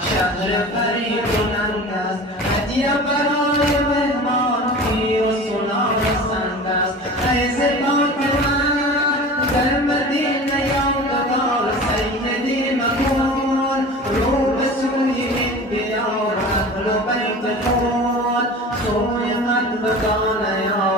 شهر فرید بلند است، هدیه برای مهمان پیر و سالار رسند است. فیض پاک من در مدینه یادگار سیدی مقبول، رو به سوی این بیار اهل بیت خود، سوی قلب دانه یار